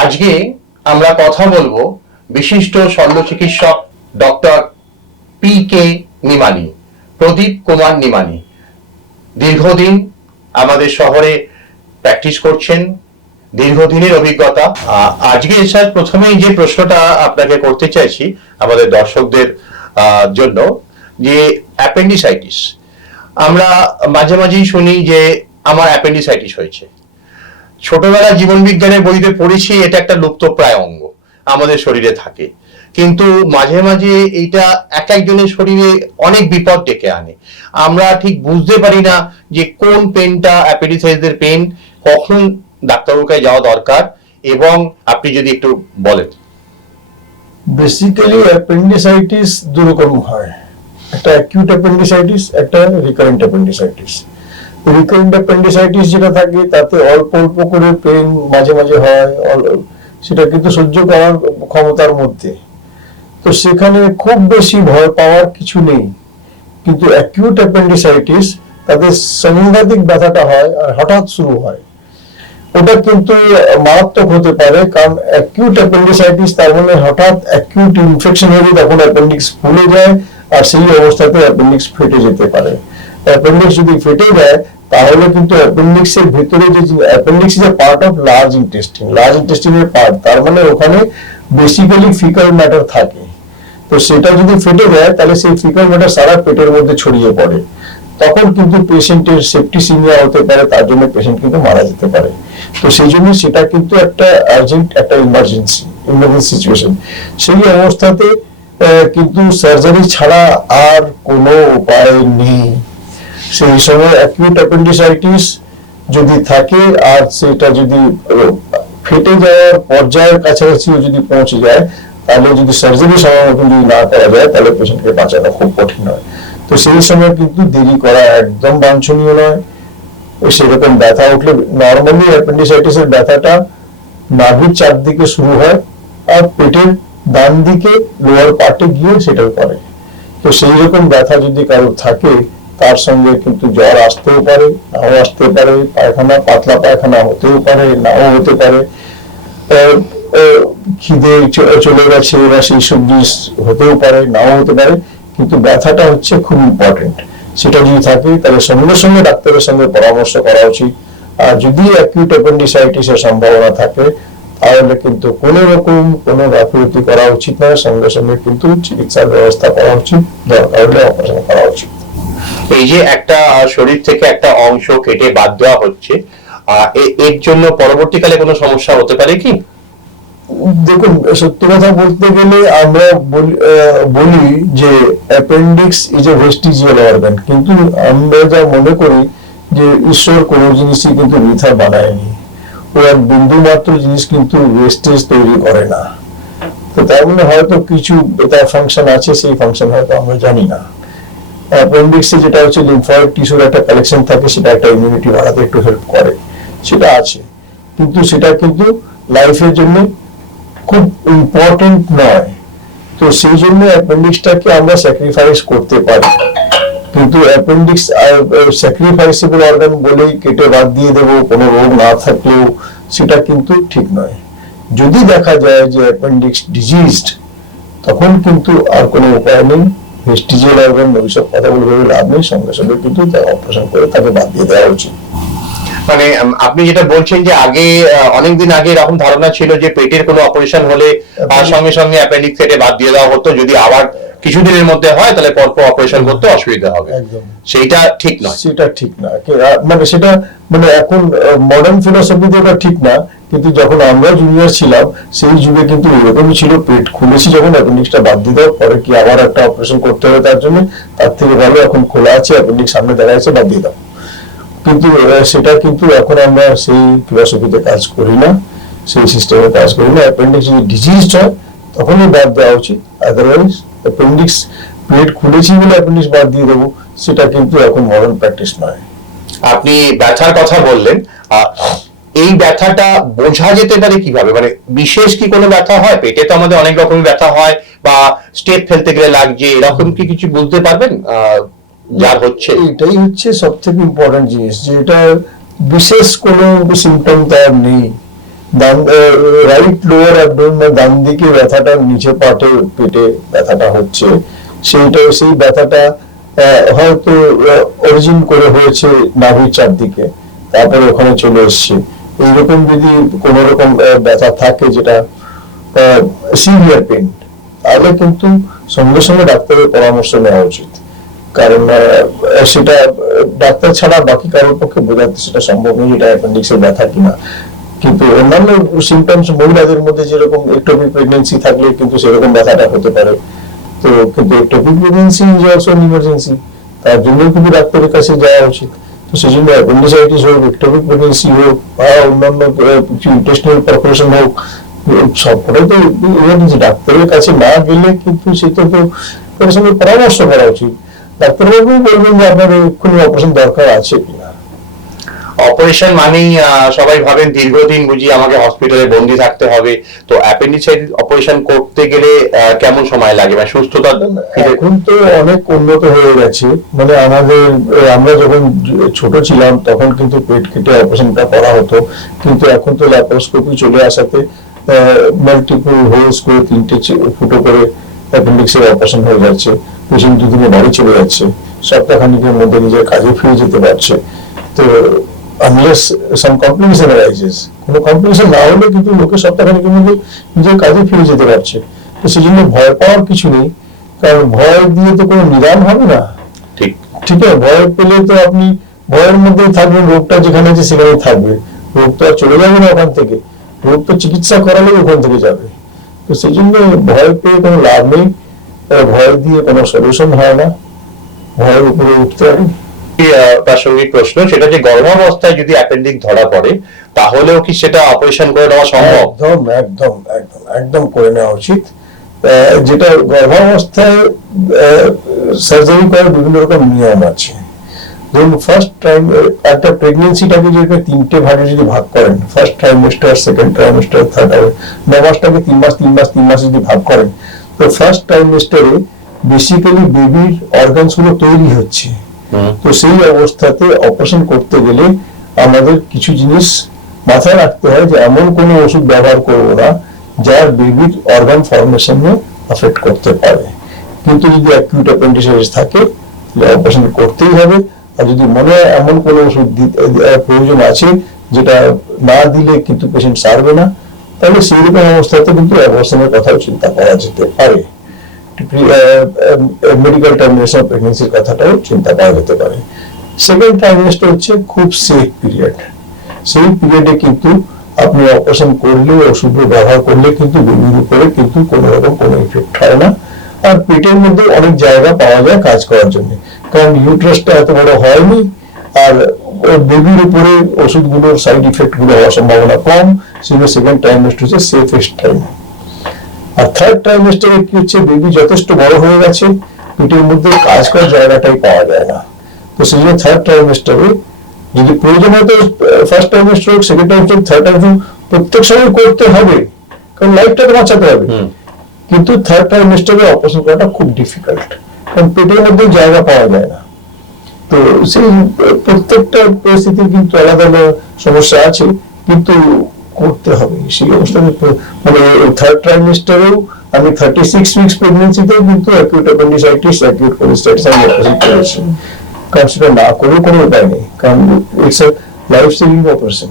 আজকে আমরা কথা বলব বিশিষ্ট শল্য চিকিৎসক doctor P K Nimani, Pradeep Kumar Nimani. দীর্ঘদিন আমাদের শহরে প্র্যাকটিস করছেন, দীর্ঘদিনের অভিজ্ঞতা। আজকে স্যার প্রথমেই যে প্রশ্নটা আপনাকে করতে চাইছি আমাদের দর্শকদের জন্য, যে অ্যাপেন্ডিসাইটিস আমরা মাঝে মাঝেই শুনি যে আমার অ্যাপেন্ডিসাইটিস হয়েছে। ছোটবেলা জীবন বিজ্ঞানের বইতে পড়েছি, এটা একটা লুপ্তপ্রায় অঙ্গ। আমাদের শরীরে থাকে। কিন্তু মাঝে মাঝে এইটা এক একজনের শরীরে অনেক বিপদ ডেকে আনে। আমরা ঠিক বুঝতে পারি না যে কোন পেনটা অ্যাপেডিসাইজের পেন, কখন ডাক্তারবাবুর কাছে যাওয়া দরকার, এবং আপনি যদি একটু বলেন। বেসিক্যালি অ্যাপেন্ডিসাইটিস দু রকম হয়। একটা অ্যাকিউট অ্যাপেন্ডিসাইটিস একটা রিকারেন্ট অ্যাপেন্ডিসাইটিস রিকারেন্ট অ্যাপেন্ডিসাইটিস যেটা থাকে, তাতে অল্প অল্প করে পেন মাঝে মাঝে হয় সেটা কিন্তু সহ্য করার ক্ষমতার মধ্যে। তো সেখানে খুব বেশি ভয় পাওয়ার কিছু নেই। কিন্তু অ্যাকিউট অ্যাপেন্ডিসাইটিস তাদের সাংঘাতিক ব্যথাটা হয় আর হঠাৎ শুরু হয়। ওটা কিন্তু মারাত্মক হতে পারে, কারণ অ্যাকিউট অ্যাপেন্ডিসাইটিস তার মানে হঠাৎ অ্যাকিউট ইনফেকশন হয়ে তখন অ্যাপেন্ডিক্স ফুলে যায় আর সেই অবস্থাতে অ্যাপেন্ডিক্স ফেটে যেতে পারে। অ্যাপেন্ডিক্স যদি ফেটে যায়, তাহলে কিন্তু অ্যাপেন্ডিক্স এর ভেতরে যে appendix is part of large intestine large ইন্টেস্টিনের part তার মানে ওখানে বেসিক্যালি ফিকাল ম্যাটার থাকে। তো সেটা যদি ফেটে যায়, তাহলে সেই ফিকাল ম্যাটার সারা পেটের মধ্যে ছড়িয়ে পড়ে। তখন কিন্তু পেশেন্টের সেফটি সিনিয়র হতে পারে, তার জন্য পেশেন্ট কিন্তু মারা যেতে পারে। তো সেই জন্য সেটা কিন্তু একটা আর্জেন্ট একটা ইমার্জেন্সি ইমার্জেন্সি সিচুয়েশন সেই অবস্থাতে কিন্তু সার্জারি ছাড়া আর কোনো উপায় নেই। সেই সময় অ্যাকিউট অ্যাপেন্ডিসাইটিস যদি থাকে আর সেটা যদি আহ, ফেটে যাওয়ার পর্যায়ের কাছাকাছিও যদি পৌঁছে যায় তাহলে যদি সার্জারি সময় মতন যদি না করা যায় তাহলে পেশেন্টকে বাঁচানো খুব কঠিন হয়। তো সেই সময় কিন্তু দেরি করা একদম বাঞ্ছনীয় নয়। ওই সেরকম ব্যথা উঠলে নর্মালি অ্যাপেন্ডিসাইটিস এর ব্যথাটা নাভির চারদিকে শুরু হয় আর পেটের ডান দিকে লোয়ার পার্টে গিয়ে সেটা করে তো সেই রকম ব্যথা যদি কারও থাকে তার সঙ্গে কিন্তু জ্বর আসতেও পারে, নাও আসতে পারে, পায়খানা, পাতলা পায়খানা হতেও পারে, নাও হতে পারে। খিদে চলে গেছে বা সেই সব জিনিস হতেও পারে, নাও হতে পারে, কিন্তু ব্যথাটা হচ্ছে খুব ইম্পর্টেন্ট সেটা যদি থাকে, তাহলে সঙ্গে সঙ্গে ডাক্তারের সঙ্গে পরামর্শ করা উচিত। আর যদি অ্যাকিউট অ্যাপেন্ডিসাইটিসের সম্ভাবনা থাকে, তাহলে কিন্তু কোনো রকম কোনো গাফিলতি করা উচিত নয় সঙ্গে সঙ্গে কিন্তু চিকিৎসার ব্যবস্থা করা উচিত, দরকার হলে অপারেশন করা উচিত। এই যে একটা শরীর থেকে একটা অংশ কেটে বাদ দেওয়া হচ্ছে এর জন্য পরবর্তীকালে কোনো সমস্যা হতে পারে কি? দেখুন, সত্যি কথা বলতে গেলে আমরা বলি যে appendix is a vestigial organ কিন্তু আমরা যা মনে করি যে ঈশ্বর কোনো জিনিসই কিন্তু বৃথা বানায়নি। ও আর বিন্দু মাত্র জিনিস কিন্তু ওয়েস্টেজ তৈরি করে না। তো তার মানে হয়তো কিছু তার ফাংশন আছে, সেই ফাংশন হয়তো আমরা জানি না। অ্যাপেন্ডিক্সে যেটা হচ্ছে লিম্ফয়েড টিস্যুর একটা কালেকশন থাকে, সেটা একটা ইমিউনিটি বাড়াতে একটু হেল্প করে। সেটা আছে। কিন্তু সেটা কিন্তু লাইফের জন্য খুব ইম্পর্টেন্ট নয়। তো সেই জন্য অ্যাপেন্ডিক্সটাকে আমরা স্যাক্রিফাইস করতে পারি। কিন্তু অ্যাপেন্ডিক্স স্যাক্রিফাইসেবল অর্গান বলেই কেটে বাদ দিয়ে দেবো, কোনো রোগ না থাকলেও সেটা কিন্তু ঠিক নয়। যদি দেখা যায় যে অ্যাপেন্ডিক্স ডিজিজড তখন কিন্তু আর কোনো উপায় নেই। ভেস্টিজিয়াল অর্গান ওইসব বলে ভেবে লাভ নেই সঙ্গে সঙ্গে কিন্তু অপারেশন করে তাকে বাদ দিয়ে দেওয়া উচিত। মানে আপনি যেটা বলছেন যে আগে অনেকদিন আগে এরকম ধারণা ছিল যে পেটের কোনো অপারেশন হলে সঙ্গে সঙ্গে অ্যাপেন্ডিক্স কেটে বাদ দিয়ে দেওয়া হতো যদি আবার কিছুদিনের মধ্যে হয় তাহলে পরপর অপারেশন করতে অসুবিধা হবে। একদম। সেইটা ঠিক নয়। সেটা ঠিক না মানে সেটা মানে এখন মডার্ন ফিলোসফিতে ওটা ঠিক না কিন্তু যখন আমরা জুনিয়র ছিলাম সেই যুগে কিন্তু এরকমই ছিল পেট খুলেছি যখন অ্যাপেন্ডিক্সটা বাদ দিয়ে দাও পরে কি আবার একটা অপারেশন করতে হবে তার জন্য? তার থেকে ভালো এখন খোলা আছে অ্যাপেন্ডিক্স সামনে দেখা যাচ্ছে বাদ দিয়ে দাও। কিন্তু সেটা কিন্তু এখন আমরা সেই ফিলোসফিতে কাজ করি না সেই সিস্টেমে কাজ করি না। অ্যাপেন্ডিক্স যদি ডিজিজড হয় তখনই বাদ দেওয়া উচিত আদারওয়াইজ অ্যাপেন্ডিক্স পেট খুলেছি বলে অ্যাপেন্ডিক্স বাদ দিয়ে দেবো সেটা কিন্তু এখন মডার্ন প্র্যাকটিস নয়। আপনি ব্যথার কথা বললেন এই ব্যথাটা বোঝা যেতে পারে কীভাবে? মানে বিশেষ কি কোনো ব্যথা হয়? পেটে তো আমাদের অনেক রকমের ব্যথা হয় বা স্টেপ ফেলতে গেলে লাগছে এরকম কি কিছু বলতে পারবেন আহ, যার হচ্ছে? এটাই হচ্ছে সব থেকে ইম্পর্টেন্ট জিনিস যে এটা বিশেষ কোনো সিমটম তার নেই। রাইট লোয়ার অ্যাবডোমেন ডান দিকে ব্যথাটা, নিচে পাটে, পেটে ব্যথাটা হচ্ছে। সেইটা, সেই ব্যথাটা হয়তো অরিজিন করে হয়েছে নাভির চারদিকে। তারপরে ওখানে চলে এসছে। এইরকম যদি কোন রকম ব্যথা থাকে যেটা সিভিয়ার পেন তাহলে কিন্তু সঙ্গে সঙ্গে ডাক্তারের পরামর্শ নেওয়া উচিত। কারণ সেটা, ডাক্তার ছাড়া বাকি কারোর পক্ষে বোঝাতে সেটা সম্ভব নয় এটা অ্যাপেন্ডিক্সের ব্যথা কিনা। কিন্তু অন্যান্য সিমটমস মহিলাদের মধ্যে যেরকম একটোপিক প্রেগনেন্সি থাকলে কিন্তু সেরকম ব্যথাটা হতে পারে। তো কিন্তু ectopic pregnancy is also emergency তার জন্য কিন্তু ডাক্তারের কাছে যাওয়া উচিত। তো সেই জন্য অ্যাপেন্ডিসাইটিস হোক একটোপিক প্রেগনেন্সি হোক বা অন্যান্য ইন্টেস্টিনাল পারফরেশন হোক সবটাই তো emergency। ডাক্তারের কাছে না গেলে কিন্তু সেটা তো তার সঙ্গে পরামর্শ করা উচিত। ডাক্তারবাবু বলবেন যে আপনার এক্ষুনি অপারেশন দরকার আছে কিনা। অপারেশন মানেই সবাই ভাবেন দীর্ঘদিন বুঝি আমাকে হসপিটালে বন্দি থাকতে হবে। তো অ্যাপেন্ডিসাইটিস অপারেশন করতে গেলে কেমন সময় লাগে? মানে সুস্থতা এখন তো অনেক উন্নত হয়ে গেছে। মানে আমাদের আমরা যখন ছোট ছিলাম, তখন কিন্তু পেট কেটে অপারেশনটা করা হতো। কিন্তু এখন তো ল্যাপারোস্কোপি চলে আসাতে মাল্টিপল হোলস করে তিনটে ফুটো করে অ্যাপেন্ডিক্সের অপারেশন হয়ে যাচ্ছে। পেশেন্ট দুদিনে বাড়ি চলে যাচ্ছে। সপ্তাহখানিকের মধ্যে নিজের কাজে ফিরে যেতে পারছে। তো আনলেস সাম কমপ্লিকেশন অ্যারাইজেস কোনো কমপ্লিকেশন না হলে কিন্তু লোকে সপ্তাহখানিকের মধ্যে নিজের কাজে ফিরে যেতে পারছে। তো সেই জন্য ভয় পাওয়ার কিছু নেই কারণ ভয় দিয়ে তো কোনো নিদান হবে না। ঠিক। ঠিক আছে ভয় পেলে তো আপনি ভয়ের মধ্যেই থাকবেন রোগটা যেখানে আছে সেখানেই থাকবে। রোগ তো আর চলে যাবে না ওখান থেকে। রোগ তো চিকিৎসা করালেই ওখান থেকে যাবে। তো সেই জন্য ভয় পেয়ে কোনো লাভ নেই ভয় দিয়ে কোনো সলিউশন হয় না। ভয়ের উপরে উঠতে হবে। প্রাসঙ্গিক প্রশ্ন, সেটা যে গর্ভাবস্থায় যদি অ্যাপেন্ডিক্স ধরা পড়ে, তাহলেও কি সেটা অপারেশন করে নেওয়া সম্ভব? একদম একদম একদম একদম করে নেওয়া উচিত। যেটা গর্ভাবস্থায় সার্জারি করার বিভিন্ন রকম নিয়ম আছে। ধরুন ফার্স্ট টাইম একটা প্রেগনেন্সিটাকে যদি তিনটে ভাগে যদি ভাগ করেন first trimester second trimester third ন মাসটাকে তিন মাস তিন মাস, তিন মাসে যদি ভাগ করেন, তো ফার্স্ট ট্রাইমেস্টারে বেসিক্যালি বেবির অর্গানসগুলো তৈরি হচ্ছে। তো সেই অবস্থাতে অপারেশন করতে গেলে আমাদের কিছু জিনিস মাথায় রাখতে হয় যে এমন কোনো ওষুধ ব্যবহার করব না যার বেবির অর্গান ফর্মেশনে আফেক্ট করতে পারে। কিন্তু যদি অ্যাকিউট অ্যাপেন্ডিসাইটিস থাকে, তাহলে অপারেশন করতেই হবে। আর যদি মনে হয় এমন কোনো ওষুধ প্রয়োজন আছে যেটা না দিলে কিন্তু পেশেন্ট সারবে না, তাহলে সেই রকম অবস্থাতে কিন্তু অ্যাবর্শনের কথাও চিন্তা করা যেতে পারে। মেডিকেল টার্মিনেশন অফ প্রেগনেন্সির কথাটাও চিন্তা করা যেতে পারে সেকেন্ড ট্রাইমেস্টার হচ্ছে খুব সেফ পিরিয়ড সেই পিরিয়ডে কিন্তু আপনি অপারেশন করলে ওষুধ ব্যবহার করলে কিন্তু বেবির উপরে কিন্তু কোনো রকম কোনো ইফেক্ট হয় না। আর পেটের মধ্যে অনেক জায়গা পাওয়া যায় কাজ করার জন্য। কারণ ইউট্রাসটা এত বড় হয়নি, আর বেবির উপরে ওষুধগুলোর সাইড ইফেক্টগুলো হওয়ার সম্ভাবনা কম। সেজন্য সেকেন্ড ট্রাইমেস্টার হচ্ছে সেফেস্ট টাইম আর থার্ড ট্রাইমেস্টারে কি হচ্ছে? বেবি যথেষ্ট বড় হয়ে গেছে পেটের মধ্যে কাজ করার জায়গাটাই পাওয়া যায় না। তো সেই জন্য থার্ড ট্রাইমেস্টারে যদি প্রয়োজন হয় তো ফার্স্ট ট্রাইমেস্টার হোক সেকেন্ড ট্রাইমেস্টার থার্ড ট্রাইমেস্টার প্রত্যেক সময় করতে হবে কারণ লাইফটা তো বাঁচাতে হবে। কিন্তু থার্ড ট্রাইমেস্টারে অপারেশন করাটা খুব ডিফিকাল্ট কারণ পেটের মধ্যে জায়গা পাওয়া যায় না। তো সেই প্রত্যেকটা পরিস্থিতির কিন্তু আলাদা আলাদা সমস্যা আছে কিন্তু করতে হবে। সেই অবস্থাতে মানে থার্ড ট্রাইমেস্টারেও আমি থার্টি সিক্স উইক্স প্রেগনেন্সিতেও কিন্তু acute appendicitis acute cholecystitis operation কারণ সেটা না করেও কোনো উপায় নেই। কারণ it's a life saving operation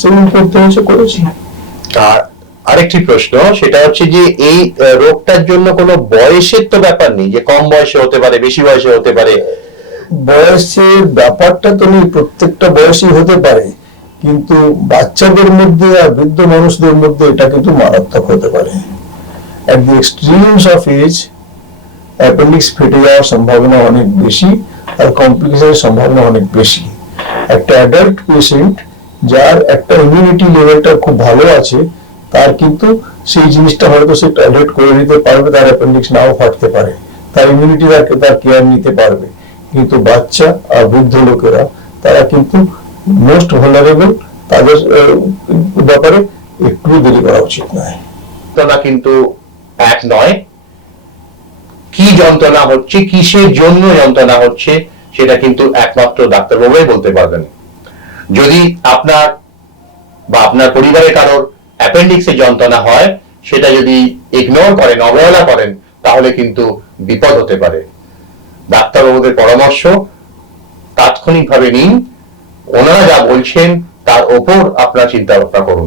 saving করতে হয়েছে করেছি। আর আরেকটি প্রশ্ন সেটা হচ্ছে যে এই রোগটার জন্য কোনো বয়সের তো ব্যাপার নেই যে কম বয়সে হতে পারে বেশি বয়সে হতে পারে। বয়সের ব্যাপারটা তো নেই প্রত্যেকটা বয়সই হতে পারে। কিন্তু বাচ্চাদের মধ্যে আর বৃদ্ধ মানুষদের মধ্যে এটা কিন্তু মারাত্মক হতে পারে। At the extremes of age appendix ফেটে যাওয়ার সম্ভাবনা অনেক বেশি আর কমপ্লিকেশনের সম্ভাবনা অনেক বেশি। একটা অ্যাডাল্ট পেশেন্ট যার একটা ইমিউনিটি লেভেলটা খুব ভালো আছে, তার কিন্তু সেই জিনিসটা হয়তো সে টয়লেট করে নিতে পারবে, তার অ্যাপেন্ডিক্স নাও ফাটতে পারে। তার ইমিউনিটি তার কেয়ার নিতে পারবে। কিন্তু বাচ্চা আর বৃদ্ধ লোকেরা, তারা কিন্তু মোস্ট ভালারেবল তাদের ব্যাপারে একটু দেরি করা উচিত নয়। যন্ত্রণা কিন্তু এক নয়, কি যন্ত্রণা হচ্ছে, কিসের জন্য যন্ত্রণা হচ্ছে, সেটা কিন্তু একমাত্র ডাক্তারবাবুই বলতে পারবেন। যদি আপনার বা আপনার পরিবারের কারোর অ্যাপেন্ডিক্সে যন্ত্রণা হয়, সেটা যদি ইগনোর করেন, অবহেলা করেন, তাহলে কিন্তু বিপদ হতে পারে। ডাক্তারবাবুদের পরামর্শ তাৎক্ষণিকভাবে নিন ওনারা যা বলছেন তার ওপর আপনার চিন্তা ভাবনা করুন।